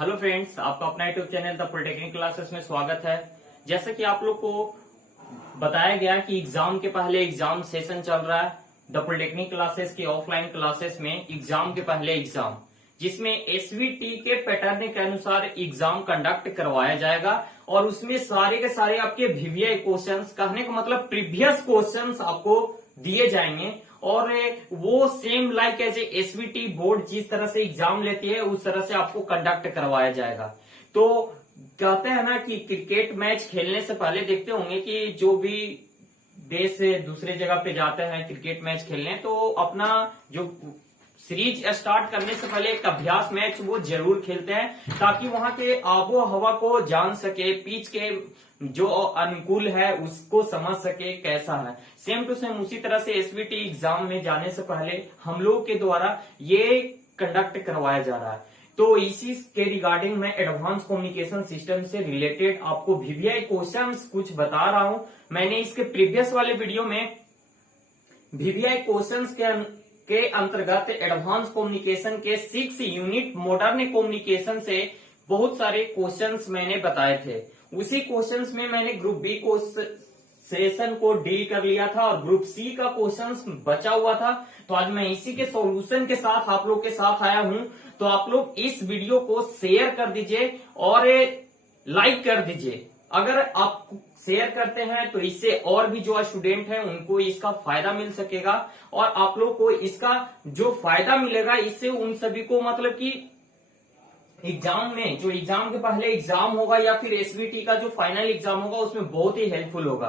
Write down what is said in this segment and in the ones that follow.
Hello friends, आपका अपना YouTube channel the polytechnic classes में स्वागत है। जैसे कि आप लोग को बताया गया कि एग्जाम के पहले एग्जाम सेशन चल रहा है। द पॉलिटेक्निक क्लासेस की ऑफलाइन क्लासेस में एग्जाम के पहले एग्जाम, जिसमें एसवीटी के पैटर्न के अनुसार एग्जाम कंडक्ट करवाया जाएगा और उसमें सारे के सारे आपके वीवीआई क्वेश्चंस, कहने का मतलब प्रीवियस क्वेश्चंस आपको दिए जाएंगे और वो same like as SVT board जिस तरह से एग्जाम लेती है उस तरह से आपको कंडक्ट करवाया जाएगा। तो कहते हैं ना कि क्रिकेट मैच खेलने से पहले देखते होंगे कि जो भी देश से दूसरे जगह पे जाते हैं क्रिकेट मैच खेलने, तो अपना जो सीरीज स्टार्ट करने से पहले एक अभ्यास मैच वो जरूर खेलते हैं ताकि वहां के आबो हवा को जान सके, पिच के जो अनुकूल है उसको समझ सके कैसा है। सेम टू सेम उसी तरह से एसवीटी एग्जाम में जाने से पहले हम लोग के द्वारा ये कंडक्ट करवाया जा रहा है। तो इसी के रिगार्डिंग मैं एडवांस कम्युनिकेशन सिस्टम से रिलेटेड आपको वीवीआई क्वेश्चंस कुछ बता रहा हूं। मैंने इसके प्रीवियस वाले वीडियो में वीवीआई क्वेश्चंस के अंतर्गत एडवांस कम्युनिकेशन के 6 यूनिट मॉडर्न कम्युनिकेशन से बहुत सारे क्वेश्चंस मैंने बताए थे। उसी क्वेश्चंस में मैंने ग्रुप बी सेशन को डील कर लिया था और ग्रुप सी का क्वेश्चंस बचा हुआ था। तो आज मैं इसी के सॉल्यूशन के साथ आप लोग के साथ आया हूं। तो आप लोग इस वीडियो को शेयर कर दीजिए और लाइक कर दीजिए। अगर आप शेयर करते हैं तो इससे और भी जो स्टूडेंट हैं उनको इसका फायदा मिल सकेगा और आप लोग को इसका जो फायदा मिलेगा इससे उन सभी को मतलब कि एग्जाम में जो एग्जाम के पहले एग्जाम होगा या फिर एसबीटी का जो फाइनल एग्जाम होगा उसमें बहुत ही हेल्पफुल होगा।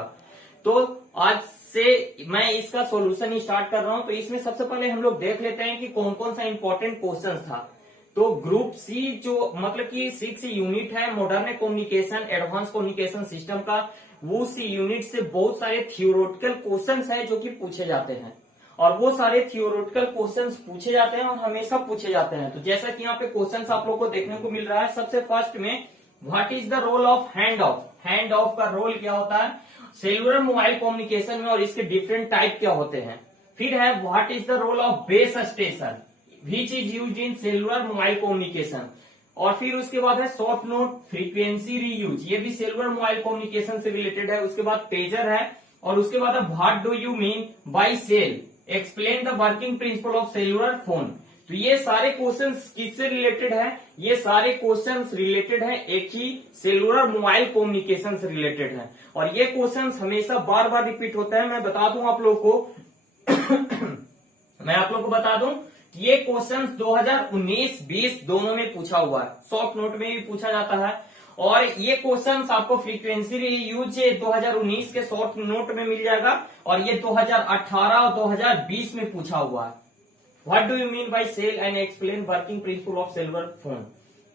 तो आज से मैं इसका सॉल्यूशन स्टार्ट कर रहा हूं। तो इसमें सबसे पहले हम लोग देख लेते हैं कि कौन कौन सा इंपॉर्टेंट क्वेश्चन था। तो ग्रुप सी जो मतलब कि 6 यूनिट है modern communication advance communication system का, वो सी यूनिट से बहुत सारे थियोरेटिकल क्वेश्चंस हैं जो कि पूछे जाते हैं और वो सारे थियोरेटिकल क्वेश्चंस पूछे जाते हैं और हमेशा पूछे जाते हैं। तो जैसा कि यहाँ पे क्वेश्चंस आप लोग को देखने को मिल रहा है, सबसे फर्स्ट में what is the role of hand off. Hand off का रोल क्या होता है सेलुलर मोबाइल कम्युनिकेशन में और इसके डिफरेंट टाइप क्या होते हैं। फिर है what is the role of base station which is use in cellular mobile communication. और फिर उसके बाद है शॉर्ट नोट फ्रीक्वेंसी रीयूज, ये भी सेलुलर मोबाइल कम्युनिकेशन से रिलेटेड है। उसके बाद पेजर है और उसके बाद है what do you mean by cell, explain the working principle of cellular phone. तो ये सारे क्वेश्चंस किससे रिलेटेड है, ये सारे क्वेश्चंस रिलेटेड है एक ही सेलुलर मोबाइल कम्युनिकेशन से रिलेटेड है और ये क्वेश्चंस हमेशा बार बार रिपीट होता है। मैं बता दूं आप लोग को मैं आप लोग को बता दूं कि ये क्वेश्चंस 2019-20 दोनों में पूछा हुआ है, शॉर्ट नोट में भी पूछा जाता है और ये क्वेश्चंस आपको फ्रीक्वेंसी यूज 2019 के शॉर्ट नोट में मिल जाएगा और ये 2018 और 2020 में पूछा हुआ है। What do you mean by cell and explain working principle of cellular phone.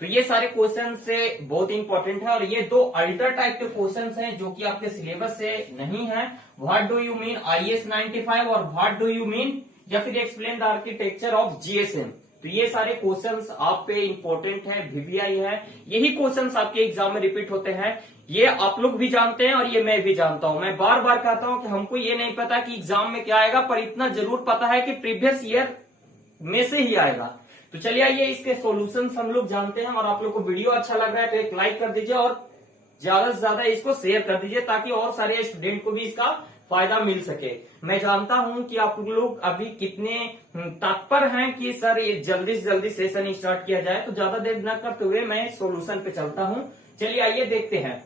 तो ये सारे क्वेश्चन से बहुत इंपॉर्टेंट है और ये दो अल्टर टाइप के क्वेश्चन हैं जो कि आपके सिलेबस से नहीं है। What do you mean IS 95 और व्हाट डू यू मीन या फिर explain the architecture of GSM। तो ये सारे क्वेश्चंस आप पे इंपॉर्टेंट है, वीवीआई है, यही क्वेश्चंस आपके एग्जाम में रिपीट होते हैं। ये आप लोग भी जानते हैं और ये मैं भी जानता हूं। मैं बार बार कहता हूं कि हमको ये नहीं पता कि एग्जाम में क्या आएगा, पर इतना जरूर पता है कि प्रीवियस ईयर में से ही आएगा। तो चलिए आइए इसके सॉल्यूशंस हम लोग जानते हैं और आप लोग को वीडियो अच्छा लग रहा है तो एक लाइक कर दीजिए और ज्यादा से ज्यादा इसको शेयर कर दीजिए ताकि और सारे स्टूडेंट को भी इसका फायदा मिल सके। मैं जानता हूं कि आप लोग अभी कितने तत्पर हैं कि सर ये जल्दी से जल्दी सेशन स्टार्ट किया जाए। तो ज्यादा देर न करते हुए मैं सॉल्यूशन पे चलता हूं। चलिए आइए देखते हैं।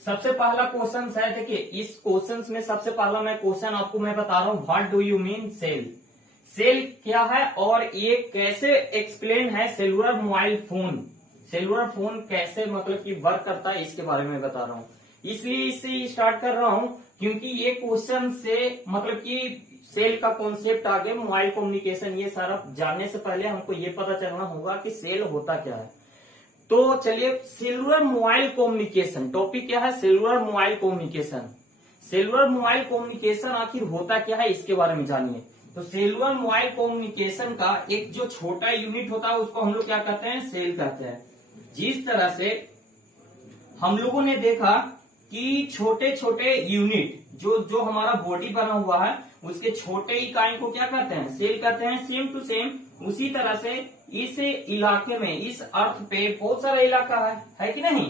सबसे पहला क्वेश्चन है, देखिए इस क्वेश्चन में सबसे पहला मैं क्वेश्चन आपको मैं बता रहा हूं what do you mean cell. Cell क्या है और ये कैसे एक्सप्लेन है cellular mobile phone. Cellular phone कैसे मतलब कि वर्क करता है इसके बारे में बता रहा हूं, इसलिए इससे स्टार्ट कर रहा हूं क्योंकि ये क्वेश्चन से मतलब कि सेल का कॉन्सेप्ट आगे मोबाइल कम्युनिकेशन ये सारा जानने से पहले हमको ये पता चलना होगा कि सेल होता क्या है। तो चलिए सेलुलर मोबाइल कम्युनिकेशन टॉपिक क्या है, cellular mobile communication. Cellular mobile communication आखिर होता क्या है इसके बारे में जानिए। तो सेलुलर मोबाइल कम्युनिकेशन का एक जो छोटा यूनिट होता है उसको हम लोग क्या कहते हैं, सेल कहते हैं। जिस तरह से हम लोगों ने देखा कि छोटे छोटे यूनिट जो हमारा बॉडी बना हुआ है उसके छोटे इकाई को क्या कहते हैं, सेल कहते हैं। सेम टू सेम उसी तरह से इस इलाके में, इस अर्थ पे बहुत सारा इलाका है कि नहीं,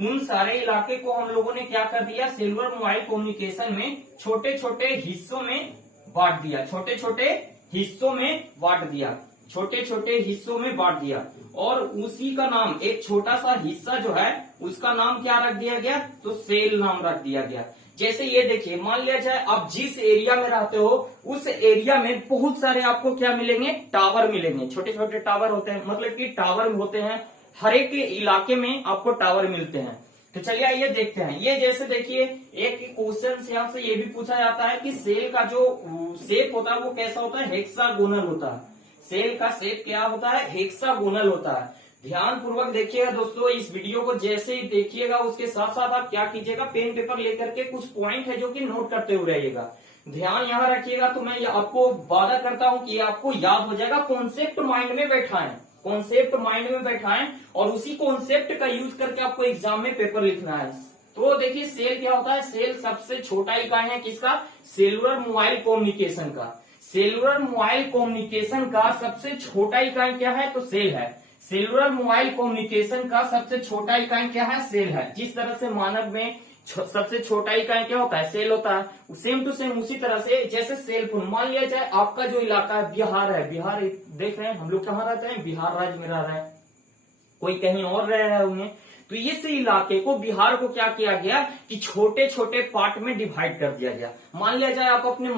उन सारे इलाके को हम लोगों ने क्या कर दिया, सेलुलर मोबाइल कम्युनिकेशन में छोटे छोटे हिस्सों में बांट दिया, छोटे छोटे हिस्सों में बांट दिया, छोटे छोटे हिस्सों में बांट दिया। और उसी का नाम, एक छोटा सा हिस्सा जो है उसका नाम क्या रख दिया गया, तो सेल नाम रख दिया गया। जैसे ये देखिए, मान लिया जाए आप जिस एरिया में रहते हो उस एरिया में बहुत सारे आपको क्या मिलेंगे, टावर मिलेंगे। छोटे छोटे टावर होते हैं, मतलब कि टावर होते हैं हर एक इलाके में, आपको टावर मिलते हैं। तो चलिए आइए देखते हैं। ये जैसे देखिए, एक क्वेश्चन यहाँ से ये भी पूछा जाता है कि सेल का जो शेप होता है वो कैसा होता है, हेक्सागोनल होता है। सेल का शेप क्या होता है, हेक्सागोनल होता है। ध्यान पूर्वक देखिएगा दोस्तों, इस वीडियो को जैसे ही देखिएगा उसके साथ साथ आप क्या कीजिएगा, पेन पेपर लेकर के कुछ पॉइंट है जो कि नोट करते हुए रहिएगा। ध्यान यहाँ रखिएगा, तो मैं आपको वादा करता हूँ कि आपको याद हो जाएगा। कॉन्सेप्ट माइंड में बैठाएं, कॉन्सेप्ट माइंड में बैठाएं और उसी कॉन्सेप्ट का यूज करके आपको एग्जाम में पेपर लिखना है। तो देखिए, सेल क्या होता है, सेल सबसे छोटा इकाई है किसका, सेलुलर मोबाइल कम्युनिकेशन का। सेलुलर मोबाइल कम्युनिकेशन का सबसे छोटा इकाई क्या है, तो सेल है। सेलुलर मोबाइल कम्युनिकेशन का सबसे छोटा इकाई क्या है, सेल है। जिस तरह से मानव में सबसे छोटा इकाई क्या होता है, सेल होता है। सेम टू सेम उसी तरह से जैसे सेल फोन, मान लिया जाए आपका जो इलाका है बिहार है, बिहार देख रहे हैं हम लोग कहाँ रहते हैं, बिहार राज्य में रह रहे हैं, कोई कहीं और रह रहे होंगे। तो इस इलाके को, बिहार को क्या किया गया कि छोटे छोटे पार्ट में डिवाइड कर दिया गया। मान लिया जाए आप अपने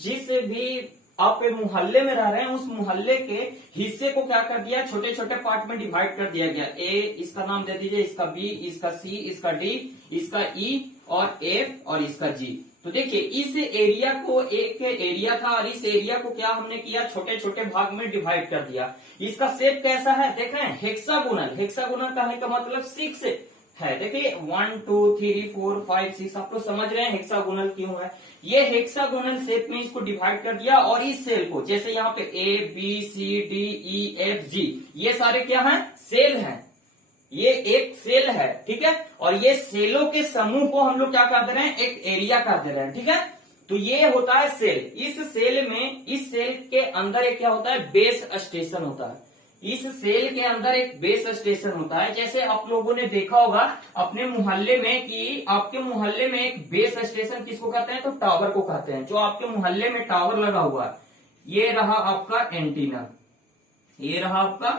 जिस भी आप मोहल्ले में रह रहे हैं उस मोहल्ले के हिस्से को क्या कर दिया, छोटे छोटे पार्ट में डिवाइड कर दिया गया। ए इसका नाम दे दीजिए, इसका बी, इसका सी, इसका डी, इसका ई और एफ और इसका जी। तो देखिए, इस एरिया को, एक एरिया था और इस एरिया को क्या हमने किया, छोटे छोटे भाग में डिवाइड कर दिया। इसका शेप कैसा है, देख रहे हैं, हेक्सागोनल। हेक्सागोनल कहने का मतलब 6 है। देखिए 1 2 3 4 5 6, आप तो समझ रहे हैं हेक्सागोनल क्यों है। ये हेक्सागोनल शेप में इसको डिवाइड कर दिया और इस सेल को, जैसे यहाँ पे A B C D E F G, ये सारे क्या हैं, सेल हैं। ये एक सेल है, ठीक है। और ये सेलों के समूह को हम लोग क्या कर दे रहे हैं, एक एरिया कर दे रहे हैं, ठीक है। तो ये होता है सेल। इस सेल में, इस सेल के अंदर एक क्या होता है, बेस स्टेशन होता है। इस सेल के अंदर एक बेस स्टेशन होता है। जैसे आप लोगों ने देखा होगा अपने मोहल्ले में कि आपके मोहल्ले में एक बेस स्टेशन किसको कहते हैं, तो टावर को कहते हैं। जो आपके मोहल्ले में टावर लगा हुआ है, ये रहा आपका एंटीना, ये रहा आपका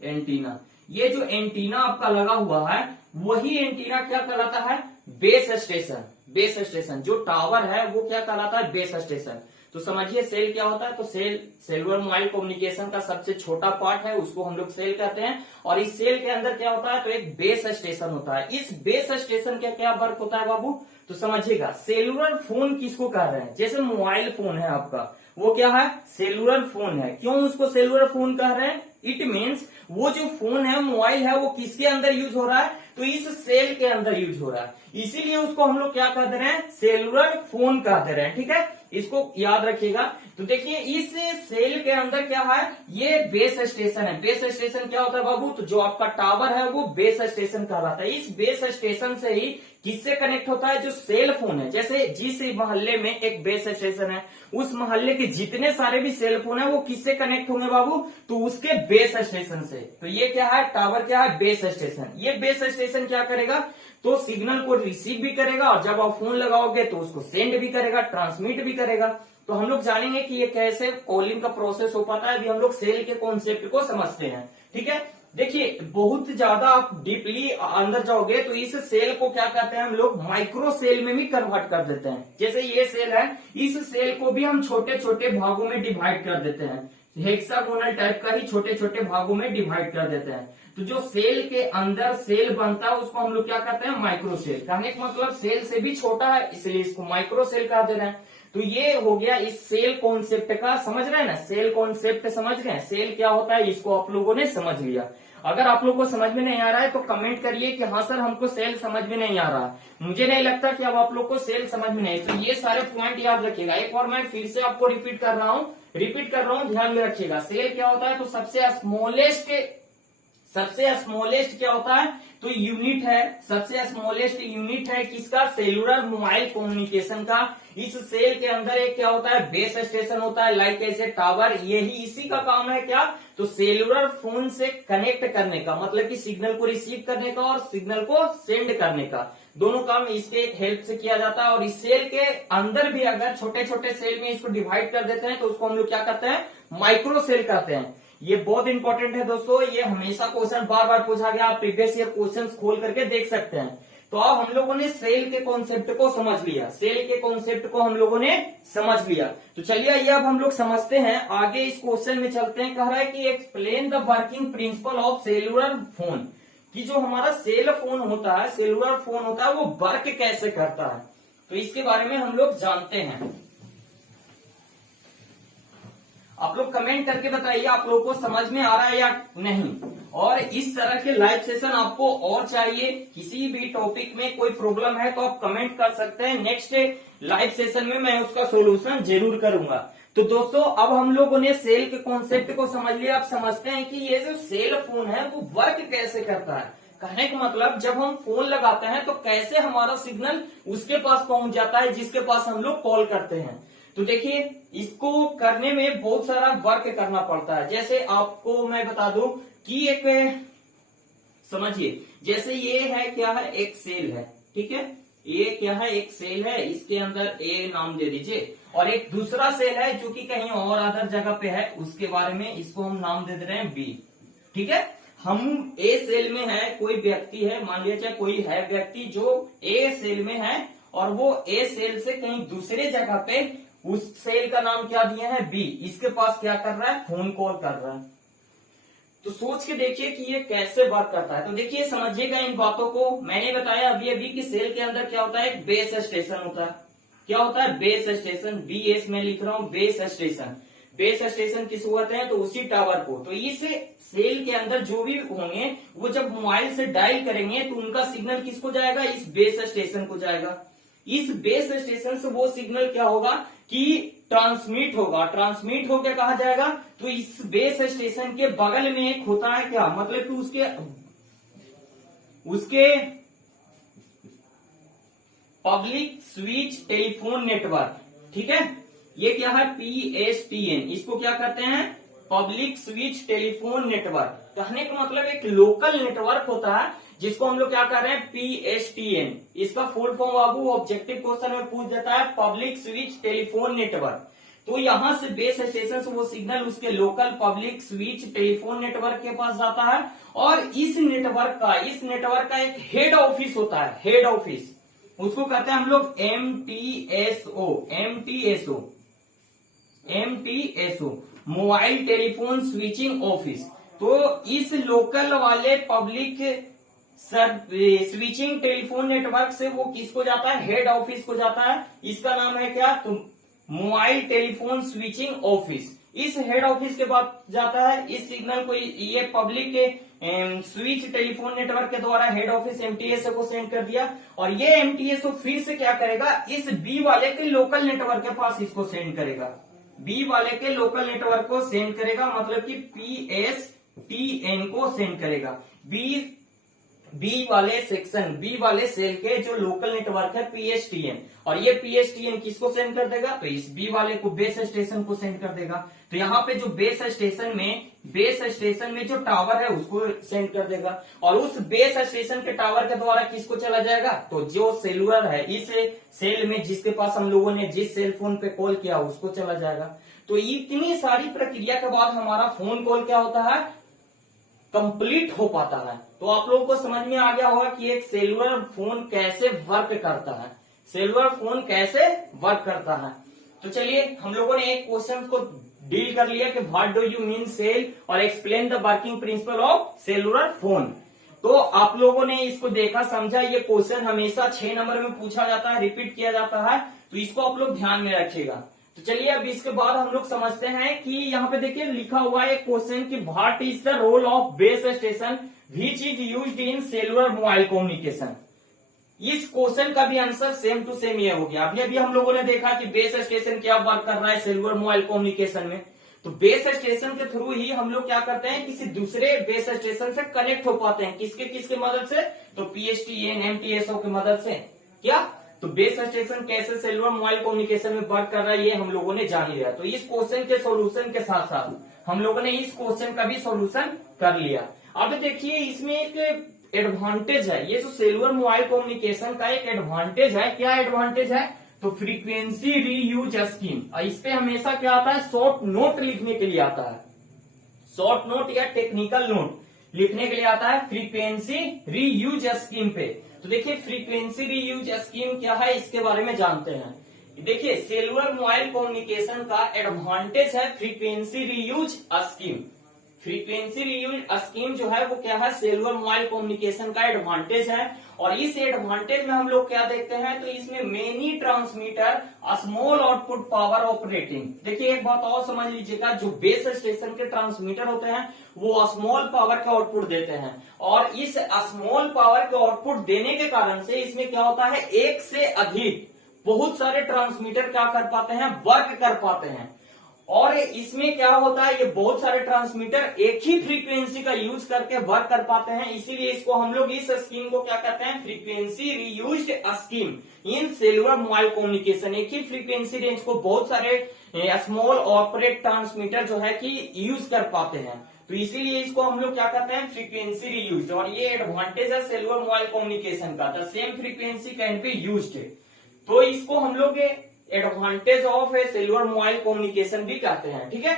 एंटीना। ये जो एंटीना आपका लगा हुआ है वही एंटीना क्या कहलाता है, बेस स्टेशन। बेस स्टेशन जो टावर है वो क्या कहलाता है, बेस स्टेशन। तो समझिए सेल क्या होता है, तो सेल सेलुलर मोबाइल कम्युनिकेशन का सबसे छोटा पार्ट है, उसको हम लोग सेल कहते हैं। और इस सेल के अंदर क्या होता है, तो एक बेस स्टेशन होता है। इस बेस स्टेशन का क्या वर्क होता है बाबू, तो समझिएगा, सेलुलर फोन किसको कह रहे हैं, जैसे मोबाइल फोन है आपका, वो क्या है, सेलुलर फोन है। क्यों उसको सेलुलर फोन कह रहे हैं, इट मीन्स वो जो फोन है, मोबाइल है, वो किसके अंदर यूज हो रहा है, तो इस सेल के अंदर यूज हो रहा है। इसीलिए उसको हम लोग क्या कह दे रहे हैं, सेलुलर फोन कह दे रहे हैं, ठीक है। इसको याद रखिएगा। तो देखिए, इस सेल के अंदर क्या है, ये बेस स्टेशन है। बेस स्टेशन क्या होता है बाबू, तो जो आपका टावर है वो बेस स्टेशन कहलाता है। इस बेस स्टेशन से ही किससे कनेक्ट होता है, जो सेल फोन है। जैसे जिस मोहल्ले में एक बेस स्टेशन है, उस मोहल्ले के जितने सारे भी सेल फोन है वो किससे कनेक्ट होंगे बाबू, तो उसके बेस स्टेशन से। तो ये क्या है, टावर क्या है, बेस स्टेशन। ये बेस स्टेशन क्या करेगा, तो सिग्नल को रिसीव भी करेगा और जब आप फोन लगाओगे तो उसको सेंड भी करेगा, ट्रांसमिट भी करेगा। तो हम लोग जानेंगे कि ये कैसे कॉलिंग का प्रोसेस हो पाता है। अभी हम लोग सेल के कॉन्सेप्ट को समझते हैं, ठीक है। देखिए, बहुत ज्यादा आप डीपली अंदर जाओगे तो इस सेल को क्या कहते हैं हम लोग, माइक्रो सेल में भी कन्वर्ट कर देते हैं। जैसे ये सेल है, इस सेल को भी हम छोटे छोटे भागों में डिवाइड कर देते हैं। हेक्सागोनल टाइप का ही छोटे छोटे भागों में डिवाइड कर देते हैं। तो जो सेल के अंदर सेल बनता है उसको हम लोग क्या कहते हैं, माइक्रो सेल। कहने का मतलब सेल से भी छोटा है, इसलिए इसको माइक्रो सेल कह दे रहे हैं। तो ये हो गया इस सेल कॉन्सेप्ट का, समझ रहे हैं ना, सेल कॉन्सेप्ट समझ रहे हैं, सेल क्या होता है इसको आप लोगों ने समझ लिया। अगर आप लोगों को समझ में नहीं आ रहा है तो कमेंट करिए कि हाँ सर हमको सेल समझ में नहीं आ रहा। मुझे नहीं लगता कि अब आप लोग को सेल समझ में नहीं। तो ये सारे पॉइंट याद रखिएगा। एक बार मैं फिर से आपको रिपीट कर रहा हूँ, ध्यान में रखिएगा। सेल क्या होता है, तो सबसे स्मॉलेस्ट सबसे स्मॉलेस्ट क्या होता है, तो यूनिट है, सबसे स्मॉलेस्ट यूनिट है किसका, सेलुलर मोबाइल कम्युनिकेशन का। इस सेल के अंदर एक क्या होता है, बेस स्टेशन होता है, लाइक ऐसे टावर, यही इसी का काम है क्या, तो सेलुलर फोन से कनेक्ट करने का, मतलब कि सिग्नल को रिसीव करने का और सिग्नल को सेंड करने का, दोनों काम इसके हेल्प से किया जाता है। और इस सेल के अंदर भी अगर छोटे छोटे सेल में इसको डिवाइड कर देते हैं तो उसको हम लोग क्या करते हैं, माइक्रो सेल कहते हैं। ये बहुत इंपॉर्टेंट है दोस्तों, ये हमेशा क्वेश्चन बार बार पूछा गया, आप प्रीवियस ईयर क्वेश्चंस खोल करके देख सकते हैं। तो अब हम लोगों ने सेल के कॉन्सेप्ट को समझ लिया, सेल के कॉन्सेप्ट को हम लोगों ने समझ लिया। तो चलिए ये अब हम लोग समझते हैं, आगे इस क्वेश्चन में चलते हैं। कह रहा है कि explain the working principle of cellular phone, कि जो हमारा सेल फोन होता है, सेलुलर फोन होता है, वो वर्क कैसे करता है, तो इसके बारे में हम लोग जानते हैं। आप लोग कमेंट करके बताइए आप लोगों को समझ में आ रहा है या नहीं। और इस तरह के लाइव सेशन आपको और चाहिए, किसी भी टॉपिक में कोई प्रॉब्लम है तो आप कमेंट कर सकते हैं, नेक्स्ट लाइव सेशन में मैं उसका सोल्यूशन जरूर करूंगा। तो दोस्तों अब हम लोगों ने सेल के कॉन्सेप्ट को समझ लिया, अब समझते हैं कि ये जो सेल फोन है वो वर्क कैसे करता है। कहने का मतलब जब हम फोन लगाते हैं तो कैसे हमारा सिग्नल उसके पास पहुंच जाता है जिसके पास हम लोग कॉल करते हैं। तो देखिए इसको करने में बहुत सारा वर्क करना पड़ता है। जैसे आपको मैं बता दूं कि एक समझिए, जैसे ये है क्या है, एक सेल है, ठीक है, ये क्या है, एक सेल है, इसके अंदर ए नाम दे दीजिए, और एक दूसरा सेल है जो कि कहीं और अदर जगह पे है, उसके बारे में इसको हम नाम दे रहे हैं बी, ठीक है। हम ए सेल में है, कोई व्यक्ति है, मान लिया चाहे कोई है व्यक्ति जो ए सेल में है और वो ए सेल से कहीं दूसरे जगह पे उस सेल का नाम क्या दिया है, बी, इसके पास क्या कर रहा है, फोन कॉल कर रहा है। तो सोच के देखिए कि ये कैसे वर्क करता है। तो देखिए समझिएगा इन बातों को, मैंने बताया अभी अभी कि सेल के अंदर क्या होता है, एक बेस स्टेशन होता है। क्या होता है, बेस स्टेशन, BS में लिख रहा हूं, बेस स्टेशन। बेस स्टेशन किस होते हैं, तो उसी टावर को। तो इस सेल के अंदर जो भी होंगे वो जब मोबाइल से डायल करेंगे तो उनका सिग्नल किसको जाएगा, इस बेस स्टेशन को जाएगा। इस बेस स्टेशन से वो सिग्नल क्या होगा कि ट्रांसमिट होगा, ट्रांसमिट होकर कहा जाएगा। तो इस बेस स्टेशन के बगल में एक होता है क्या, मतलब कि उसके पब्लिक स्विच टेलीफोन नेटवर्क, ठीक है, ये क्या है, PSTN, इसको क्या कहते हैं, पब्लिक स्विच टेलीफोन नेटवर्क। कहने का मतलब एक लोकल नेटवर्क होता है जिसको हम लोग क्या कर रहे हैं, PSTN। इसका फुल फॉर्म बाबू ऑब्जेक्टिव क्वेश्चन में पूछ देता है, पब्लिक स्विच टेलीफोन नेटवर्क। तो यहां से बेस स्टेशन से वो सिग्नल उसके local public switch telephone network के पास जाता है। और इस नेटवर्क का एक हेड ऑफिस होता है, हेड ऑफिस, उसको कहते हैं हम लोग MTSO, mobile telephone switching office. तो इस लोकल वाले पब्लिक स्विचिंग टेलीफोन नेटवर्क से वो किसको जाता है, हेड ऑफिस को जाता है। इसका नाम है क्या, तो मोबाइल टेलीफोन स्विचिंग ऑफिस। इस हेड ऑफिस के बाद जाता है इस सिग्नल को, ये पब्लिक के स्विच टेलीफोन नेटवर्क के द्वारा हेड ऑफिस MTSO को सेंड कर दिया। और ये MTSO फिर से क्या करेगा, इस बी वाले के लोकल नेटवर्क के पास इसको सेंड करेगा, बी वाले के लोकल नेटवर्क को सेंड करेगा, मतलब कि PSTN को सेंड करेगा। बी वाले सेक्शन, बी वाले सेल के जो लोकल नेटवर्क है PSTN, और ये PSTN किसको सेंड कर देगा, तो इस बी वाले को, बेस स्टेशन को सेंड कर देगा। तो यहाँ पे जो बेस स्टेशन में जो टावर है उसको सेंड कर देगा। और उस बेस स्टेशन के टावर के द्वारा किसको चला जाएगा, तो जो सेलुलर है इस सेल में जिसके पास हम लोगों ने जिस सेल फोन पे कॉल किया उसको चला जाएगा। तो इतनी सारी प्रक्रिया के बाद हमारा फोन कॉल क्या होता है, कंप्लीट हो पाता है। तो आप लोगों को समझ में आ गया होगा कि एक सेलुलर फोन कैसे वर्क करता है, सेलुलर फोन कैसे वर्क करता है। तो चलिए हम लोगों ने एक क्वेश्चन को डील कर लिया कि what do you mean cell, और explain the working principle of cellular phone. तो आप लोगों ने इसको देखा समझा, ये क्वेश्चन हमेशा 6 नंबर में पूछा जाता है, रिपीट किया जाता है, तो इसको आप लोग ध्यान में रखिएगा। तो चलिए अब इसके बाद हम लोग समझते हैं कि यहाँ पे देखिए लिखा हुआ है क्वेश्चन कि what is the role of base station which is used in cellular mobile communication. इस क्वेश्चन का भी आंसर सेम टू सेम ये हो गया। अभी अभी हम लोगों ने देखा कि बेस स्टेशन क्या वर्क कर रहा है सेलुलर मोबाइल कम्युनिकेशन में। तो बेस स्टेशन के थ्रू ही हम लोग क्या करते हैं, किसी दूसरे बेस स्टेशन से कनेक्ट हो पाते हैं। किसके किसके मदद से, तो पीएसटीएन एमटीएसओ की मदद से। क्या, तो बेस स्टेशन कैसे सेलुलर मोबाइल कम्युनिकेशन में वर्क कर रहा है ये हम लोगों ने जान लिया। तो इस क्वेश्चन के सॉल्यूशन के साथ साथ हम लोगों ने इस क्वेश्चन का भी सॉल्यूशन कर लिया। अब देखिए इसमें एक एडवांटेज है, ये जो सेलुलर मोबाइल कम्युनिकेशन का एक एडवांटेज है। क्या एडवांटेज है, तो फ्रीक्वेंसी रीयूज स्कीम। इस पे हमेशा क्या आता है, शॉर्ट नोट लिखने के लिए आता है, शॉर्ट नोट या टेक्निकल नोट लिखने के लिए आता है फ्रीक्वेंसी रीयूज स्कीम पे। तो देखिए फ्रीक्वेंसी रीयूज स्कीम क्या है, इसके बारे में जानते हैं। देखिए सेलुलर मोबाइल कम्युनिकेशन का एडवांटेज है frequency reuse scheme. Frequency reuse scheme जो है वो क्या है, सेलुलर मोबाइल कम्युनिकेशन का एडवांटेज है। और इस एडवांटेज में हम लोग क्या देखते हैं, तो इसमें many transmitter small output power operating. देखिए एक बात और समझ लीजिएगा, जो बेस स्टेशन के ट्रांसमीटर होते हैं वो स्मॉल पावर का आउटपुट देते हैं, और इस स्मॉल पावर के आउटपुट देने के कारण से इसमें क्या होता है, एक से अधिक बहुत सारे ट्रांसमीटर क्या कर पाते हैं, वर्क कर पाते हैं। और इसमें क्या होता है, ये बहुत सारे ट्रांसमीटर एक ही फ्रीक्वेंसी का यूज करके वर्क कर पाते हैं, इसीलिए इसको हम लोग इस स्कीम को क्या कहते हैं, frequency reused scheme in cellular mobile communication. एक ही फ्रीक्वेंसी रेंज को बहुत सारे स्मॉल ऑपरेट ट्रांसमीटर जो है कि यूज कर पाते हैं, तो इसीलिए इसको हम लोग क्या कहते हैं, फ्रीक्वेंसी रीयूज्ड। और ये एडवांटेज है सेलुलर मोबाइल कम्युनिकेशन का, the same frequency can be used. तो इसको हम लोग advantage of cellular mobile communication भी कहते हैं। ठीक है,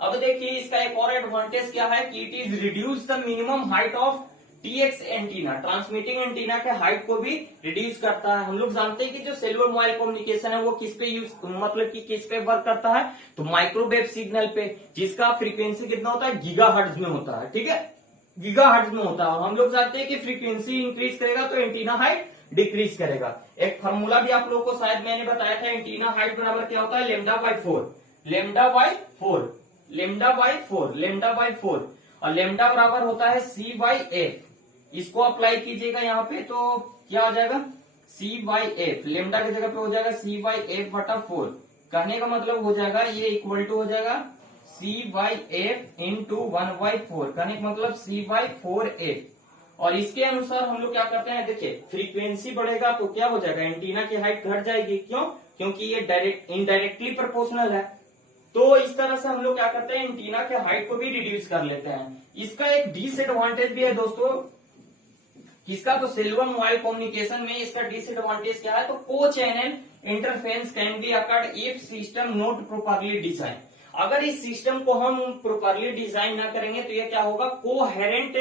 अब देखिए इसका एक और एडवांटेज क्या है कि it is reduce the minimum height of TX antenna. Transmitting antenna के हाइट को भी रिड्यूस करता है। हम लोग जानते हैं कि जो सेलुलर मोबाइल कम्युनिकेशन है वो किस पे यूज, मतलब कि किस पे वर्क करता है, तो माइक्रोवेव सिग्नल पे, जिसका फ्रीक्वेंसी कितना होता है, गीगाहर्ट्ज में होता है। ठीक है, गीगाहर्ट्ज में होता है। हम लोग जानते हैं कि फ्रीक्वेंसी इंक्रीज करेगा तो एंटीना हाइट डिक्रीज करेगा। एक फॉर्मूला भी आप लोगों को शायद मैंने बताया था, एंटीना हाइट बराबर क्या होता है, lambda by 4, lambda by 4, lambda by 4, lambda by 4, और लेमडा बराबर होता है सी बाई एफ। इसको अप्लाई कीजिएगा यहाँ पे तो क्या हो जाएगा, सी बाई एफ, लेमडा की जगह पे हो जाएगा सी बाई एफ बटा 4। कहने का मतलब हो जाएगा ये इक्वल टू हो जाएगा सी बाई एफ इंटू 1/4, कहने का मतलब सी बाई 4 एफ। और इसके अनुसार हम लोग क्या करते हैं, देखिए फ्रीक्वेंसी बढ़ेगा तो क्या हो जाएगा, एंटीना की हाइट घट जाएगी। क्यों, क्योंकि ये डायरेक्ट इनडायरेक्टली प्रोपोर्शनल है। तो इस तरह से हम लोग क्या करते हैं, एंटीना के हाइट को भी रिड्यूस कर लेते हैं। इसका एक डिसएडवांटेज भी है दोस्तों, किसका, तो सेलुलर मोबाइल कम्युनिकेशन में इसका डिसएडवांटेज क्या है, तो को channel interference can be occurred if system not properly design. अगर इस सिस्टम को हम प्रॉपर्ली डिजाइन ना करेंगे तो ये क्या होगा, कोहेरेंट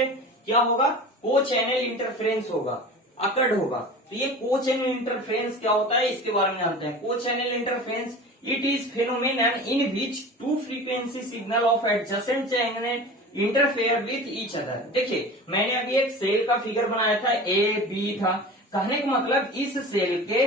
क्या होगा, को चैनल इंटरफेरेंस होगा, अकर्ड होगा। तो ये को चैनल इंटरफेरेंस क्या होता है, इसके बारे में जानते हैं। Co channel interference it is phenomenon in which two frequency signal of adjacent channel interfere with each other. देखिए मैंने अभी एक सेल का फिगर बनाया था, ए बी था, कहने का मतलब इस सेल के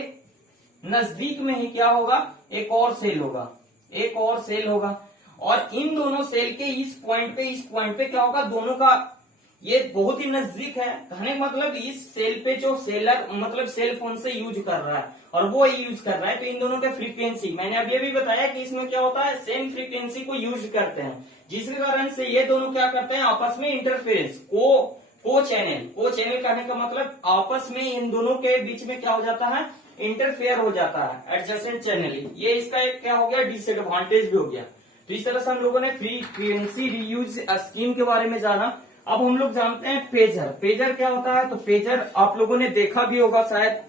नजदीक में ही क्या होगा, एक और सेल होगा, एक और सेल होगा, और इन दोनों सेल के इस पॉइंट पे, इस पॉइंट पे क्या होगा, दोनों का ये बहुत ही नजदीक है। कहने का मतलब इस सेल पे जो सेलर मतलब सेल फोन से यूज कर रहा है और वो यूज कर रहा है, तो इन दोनों के फ्रीक्वेंसी, मैंने अभी भी बताया कि इसमें क्या होता है, सेम फ्रीक्वेंसी को यूज करते हैं, जिसके कारण से ये दोनों क्या करते हैं, आपस में इंटरफेरेंस, को चैनल कहने का मतलब आपस में इन दोनों के बीच में क्या हो जाता है, इंटरफेयर हो जाता है, एडजेसेंट चैनल। ये इसका एक क्या हो गया, डिसएडवांटेज भी हो गया। तो इस तरह से हम लोगों ने फ्रीक्वेंसी रीयूज स्कीम के बारे में जाना। अब हम लोग जानते हैं पेजर। पेजर क्या होता है, तो पेजर आप लोगों ने देखा भी होगा शायद,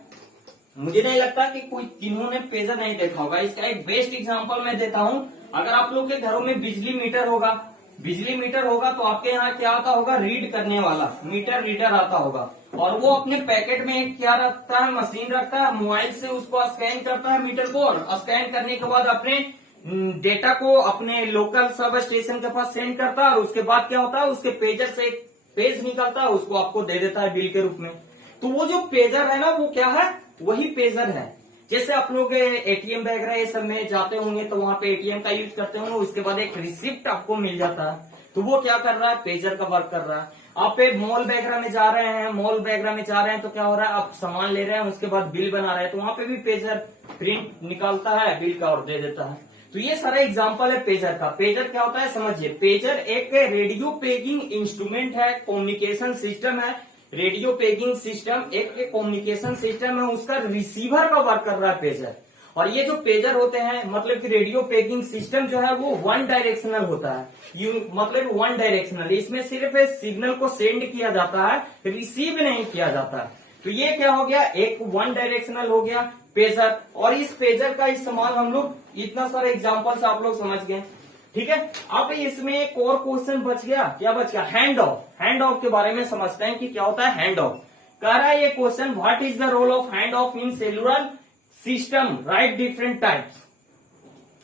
मुझे नहीं लगता कि कोई तीनों ने पेजर नहीं देखा होगा। इसका एक बेस्ट एग्जांपल मैं देता हूं। अगर आप लोग के घरों में बिजली मीटर होगा, बिजली मीटर होगा तो आपके यहाँ क्या आता होगा, रीड करने वाला मीटर रीडर आता होगा, और वो अपने पैकेट में क्या रखता है, मशीन रखता है, मोबाइल से उसको स्कैन करता है मीटर को, और स्कैन करने के बाद अपने डेटा को अपने लोकल सब स्टेशन के पास सेंड करता है, और उसके बाद क्या होता है, उसके पेजर से एक पेज निकलता है, उसको आपको दे देता है बिल के रूप में। तो वो जो पेजर है ना, वो क्या है, वही पेजर है। जैसे आप लोग एटीएम वगैरह ये सब में जाते होंगे तो वहां पे एटीएम का यूज करते होंगे, उसके बाद एक रिसिप्ट आपको मिल जाता है, तो वो क्या कर रहा है, पेजर का वर्क कर रहा है। आप मॉल वगैरह में जा रहे हैं, मॉल वगैरह में जा रहे हैं तो क्या हो रहा है, आप सामान ले रहे हैं, उसके बाद बिल बना रहे हैं, तो वहां पे भी पेजर प्रिंट निकालता है बिल का और दे देता है। तो ये सारा एग्जांपल है पेजर का। पेजर क्या होता है समझिए, पेजर एक रेडियो पेगिंग इंस्ट्रूमेंट है, कम्युनिकेशन सिस्टम है। रेडियो पेगिंग सिस्टम एक कम्युनिकेशन सिस्टम है, उसका रिसीवर का वर्क कर रहा है पेजर। और ये जो पेजर होते हैं मतलब कि रेडियो पेगिंग सिस्टम जो है वो वन डायरेक्शनल होता है, मतलब वन डायरेक्शनल, इसमें सिर्फ सिग्नल को सेंड किया जाता है, रिसीव नहीं किया जाता है। तो ये क्या हो गया, एक वन डायरेक्शनल हो गया पेजर। और इस पेजर का इस्तेमाल हम लोग इतना सारा एग्जाम्पल से आप लोग समझ गए, ठीक है। अब इसमें एक और क्वेश्चन बच गया, क्या बच गया, हैंड ऑफ। हैंड ऑफ के बारे में समझते हैं कि क्या होता है हैंड ऑफ। कह रहा है ये question, what is the role of hand off in cellular system, right different types.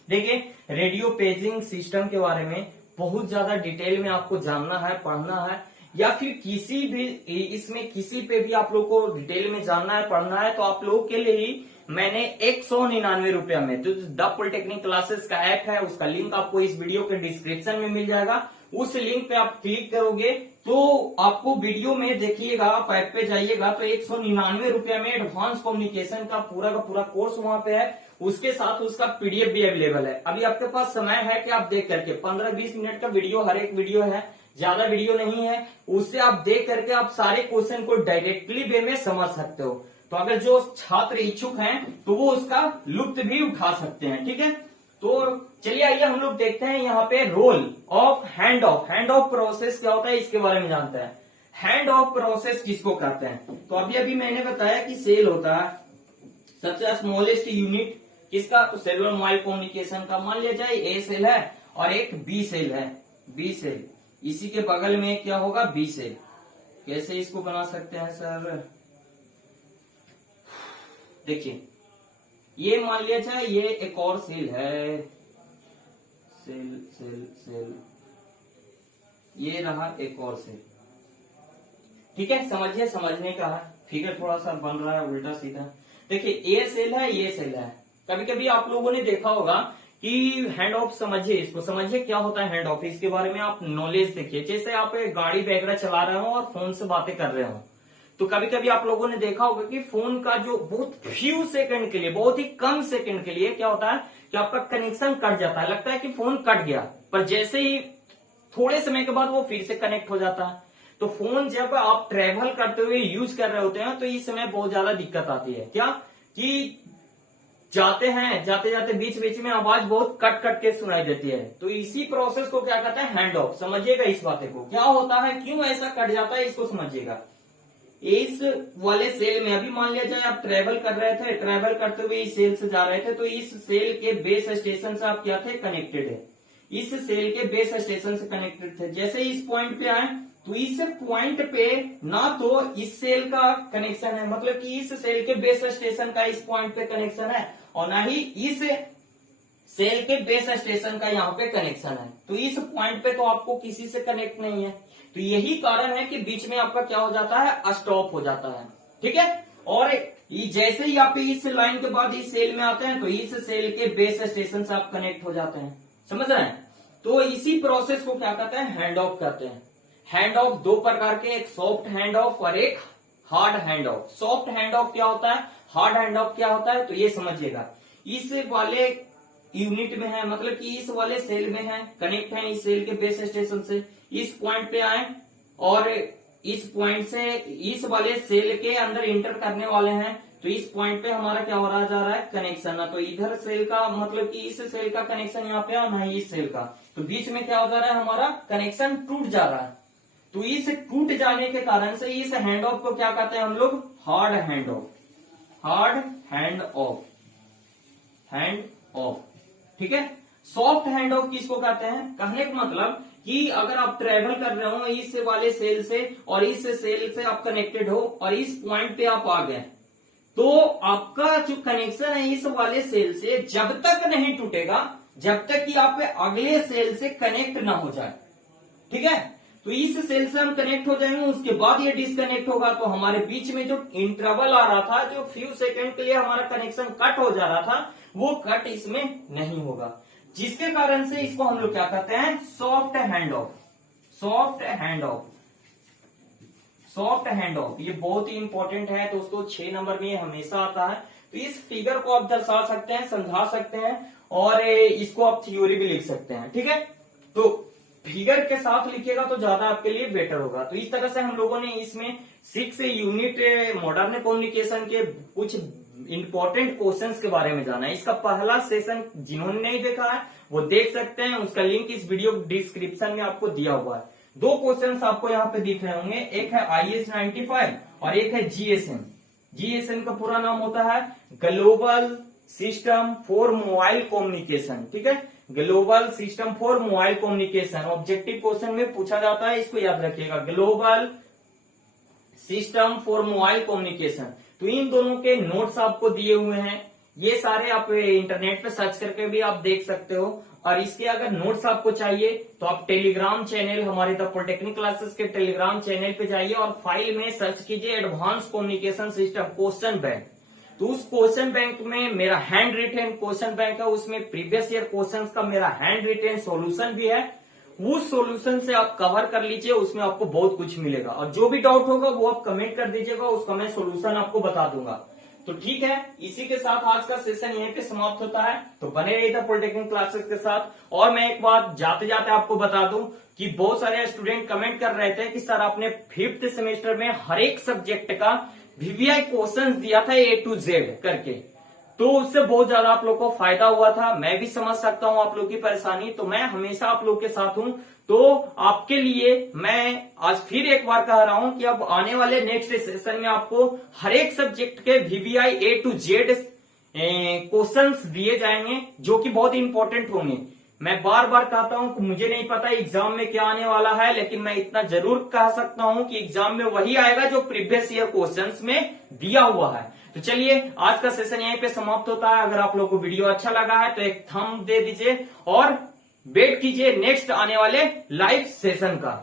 देखिए रेडियो पेजिंग सिस्टम के बारे में बहुत ज्यादा डिटेल में आपको जानना है, पढ़ना है, या फिर किसी भी इसमें किसी पे भी आप लोग को डिटेल में जानना है, पढ़ना है, तो आप लोगों के लिए ही मैंने 199 रुपया में जो द पॉलिटेक्निक क्लासेस का ऐप है उसका लिंक आपको इस वीडियो के डिस्क्रिप्शन में मिल जाएगा। उस लिंक पे आप क्लिक करोगे तो आपको वीडियो में देखिएगा, आप ऐप पे जाइएगा तो 199 रुपया में एडवांस कम्युनिकेशन का पूरा कोर्स वहां पे है। उसके साथ उसका पीडीएफ भी अवेलेबल है। अभी आपके पास समय है कि आप देख करके 15-20 मिनट का वीडियो, हर एक वीडियो है, ज्यादा वीडियो नहीं है, उससे आप देख करके आप सारे क्वेश्चन को डायरेक्टली वे में समझ सकते हो। तो अगर जो छात्र इच्छुक हैं तो वो उसका लुत्फ भी उठा सकते हैं, ठीक है। तो चलिए आइए हम लोग देखते हैं यहाँ पे role of hand off. Hand off process क्या होता है इसके बारे में जानते हैं। हैंड ऑफ प्रोसेस किसको कहते हैं, तो अभी मैंने बताया कि सेल होता है सबसे स्मॉलेस्ट यूनिट किसका, तो सेलुलर मोबाइल कम्युनिकेशन का। मान लिया जाए ए सेल है और एक बी सेल है, बी सेल, इसी के बगल में क्या होगा बी सेल। कैसे इसको बना सकते हैं सर, देखिए ये मान लिया जाए ये एक और सेल है, सेल सेल सेल, ये रहा एक और सेल, ठीक है। समझिए, समझने का है, फिगर थोड़ा सा बन रहा है उल्टा सीधा। देखिए ये सेल है, ये सेल है। कभी कभी आप लोगों ने देखा होगा कि हैंड ऑफ, समझिए इसको, समझिए क्या होता है हैंड ऑफ, इसके बारे में आप नॉलेज देखिए। जैसे आप गाड़ी वगैरह चला रहे हो और फोन से बातें कर रहे हो, तो कभी कभी आप लोगों ने देखा होगा कि फोन का जो बहुत फ्यू सेकंड के लिए, बहुत ही कम सेकंड के लिए क्या होता है कि आपका कनेक्शन कट जाता है, लगता है कि फोन कट गया, पर जैसे ही थोड़े समय के बाद वो फिर से कनेक्ट हो जाता है। तो फोन जब आप ट्रेवल करते हुए यूज कर रहे होते हैं तो इस समय बहुत ज्यादा दिक्कत आती है, क्या कि जाते हैं, जाते जाते बीच बीच में आवाज बहुत कट कट के सुनाई देती है। तो इसी प्रोसेस को क्या कहते हैं हैंड ऑफ। समझिएगा इस बातें को, क्या होता है, क्यों ऐसा कट जाता है, इसको समझिएगा। इस वाले सेल में अभी मान लिया जाए आप ट्रेवल कर रहे थे, ट्रेवल करते हुए इस सेल से जा रहे थे, तो इस सेल के बेस स्टेशन से आप क्या थे, कनेक्टेड है, इस सेल के बेस स्टेशन से कनेक्टेड थे। जैसे इस पॉइंट पे आए तो इस पॉइंट पे ना तो इस सेल का कनेक्शन है, मतलब कि इस सेल के बेस स्टेशन का इस पॉइंट पे कनेक्शन है, और ना ही इस सेल के बेस स्टेशन का यहाँ पे कनेक्शन है। तो इस पॉइंट पे तो आपको किसी से कनेक्ट नहीं है, तो यही कारण है कि बीच में आपका क्या हो जाता है, स्टॉप हो जाता है, ठीक है। और जैसे ही आप इस लाइन के बाद इस सेल में आते हैं तो इस सेल के बेस स्टेशन से आप कनेक्ट हो जाते हैं, समझ रहे हैं। तो इसी प्रोसेस को क्या कहते हैं, हैंड ऑफ कहते हैं। हैंड ऑफ दो प्रकार के, एक सॉफ्ट हैंड ऑफ और एक hard hand of. Soft hand of क्या होता है, हार्ड हैंड ऑफ क्या होता है, तो ये समझिएगा। इस वाले यूनिट में है, मतलब कि इस वाले सेल में है, कनेक्ट है इस सेल के बेस स्टेशन से, इस पॉइंट पे आए और इस पॉइंट से इस वाले सेल के अंदर इंटर करने वाले हैं, तो इस पॉइंट पे हमारा क्या हो रहा जा रहा है, कनेक्शन। ना तो इधर सेल का, मतलब कि इस सेल का कनेक्शन यहाँ पे और ना ही इस सेल का, तो बीच में क्या हो जा रहा है, हमारा कनेक्शन टूट जा रहा है। तो इस टूट जाने के कारण से इस हैंड ऑफ को क्या कहते हैं हम लोग, hard hand of. Hard hand off, hand of, ठीक है। सॉफ्ट हैंड ऑफ किसको कहते हैं, कहने का मतलब कि अगर आप ट्रेवल कर रहे हो इस वाले सेल से और इस सेल से आप कनेक्टेड हो और इस पॉइंट पे आप आ गए, तो आपका जो कनेक्शन है इस वाले सेल से जब तक नहीं टूटेगा जब तक कि आप अगले सेल से कनेक्ट ना हो जाए, ठीक है। तो इस सेल से हम कनेक्ट हो जाएंगे, उसके बाद ये डिस्कनेक्ट होगा, तो हमारे बीच में जो इंटरवल आ रहा था, जो फ्यू सेकंड के लिए हमारा कनेक्शन कट हो जा रहा था, वो कट इसमें नहीं होगा, जिसके कारण से इसको हम लोग क्या कहते हैं, soft hand of. Soft hand of, soft hand of, ये बहुत ही इंपॉर्टेंट है दोस्तों, 6 नंबर में ये हमेशा आता है। तो इस फिगर को आप दर्शा सकते हैं, समझा सकते हैं, और इसको आप थ्योरी भी लिख सकते हैं। ठीक है, तो फिगर के साथ लिखिएगा तो ज्यादा आपके लिए बेटर होगा। तो इस तरह से हम लोगों ने इसमें 6 यूनिट मॉडर्न कम्युनिकेशन के कुछ इंपॉर्टेंट क्वेश्चंस के बारे में जाना है। इसका पहला सेशन जिन्होंने नहीं देखा है वो देख सकते हैं, उसका लिंक इस वीडियो डिस्क्रिप्शन में आपको दिया हुआ है। 2 क्वेश्चंस आपको यहाँ पे दिख रहे होंगे, एक है IS 95 और एक है GSM। GSM का पूरा नाम होता है global system for mobile communication. ठीक है, global system for mobile communication objective question में पूछा जाता है, इसको याद रखिएगा, global system for mobile communication. तो इन दोनों के नोट्स आपको दिए हुए हैं, ये सारे आप इंटरनेट पे सर्च करके भी आप देख सकते हो। और इसके अगर नोट्स आपको चाहिए तो आप टेलीग्राम चैनल हमारे द पॉलिटेक्निक क्लासेस के टेलीग्राम चैनल पे जाइए और फाइल में सर्च कीजिए advance communication system question bank. तो उस क्वेश्चन बैंक में मेरा हैंड रिटेन क्वेश्चन बैंक है, उसमें प्रीवियस ईयर क्वेश्चंस का मेरा हैंड रिटेन सॉल्यूशन भी है। उस सॉल्यूशन से आप कवर कर लीजिए, उसमें आपको बहुत कुछ मिलेगा। और जो भी डाउट होगा वो आप कमेंट कर दीजिएगा, उसका मैं सॉल्यूशन आपको बता दूंगा। तो ठीक है, इसी के साथ आज का सेशन यहीं पे समाप्त होता है। तो बने रहिए द पॉलिटेक्निक क्लासेस के साथ। और मैं एक बात जाते जाते आपको बता दूं कि बहुत सारे स्टूडेंट कमेंट कर रहे थे कि सर आपने 5th सेमेस्टर में हर एक सब्जेक्ट का VVI क्वेश्चन दिया था A to Z करके, तो उससे बहुत ज्यादा आप लोग को फायदा हुआ था। मैं भी समझ सकता हूं आप लोग की परेशानी, तो मैं हमेशा आप लोग के साथ हूं। तो आपके लिए मैं आज फिर एक बार कह रहा हूं कि अब आने वाले नेक्स्ट सेशन में आपको हर एक सब्जेक्ट के VVI A to Z questions दिए जाएंगे जो कि बहुत इंपॉर्टेंट होंगे। मैं बार बार कहता हूं कि मुझे नहीं पता एग्जाम में क्या आने वाला है, लेकिन मैं इतना जरूर कह सकता हूं कि एग्जाम में वही आएगा जो प्रीवियस ईयर क्वेश्चंस में दिया हुआ है। तो चलिए आज का सेशन यहीं पे समाप्त होता है। अगर आप लोगों को वीडियो अच्छा लगा है तो एक थंब दे दीजिए और वेट कीजिए नेक्स्ट आने वाले लाइव सेशन का।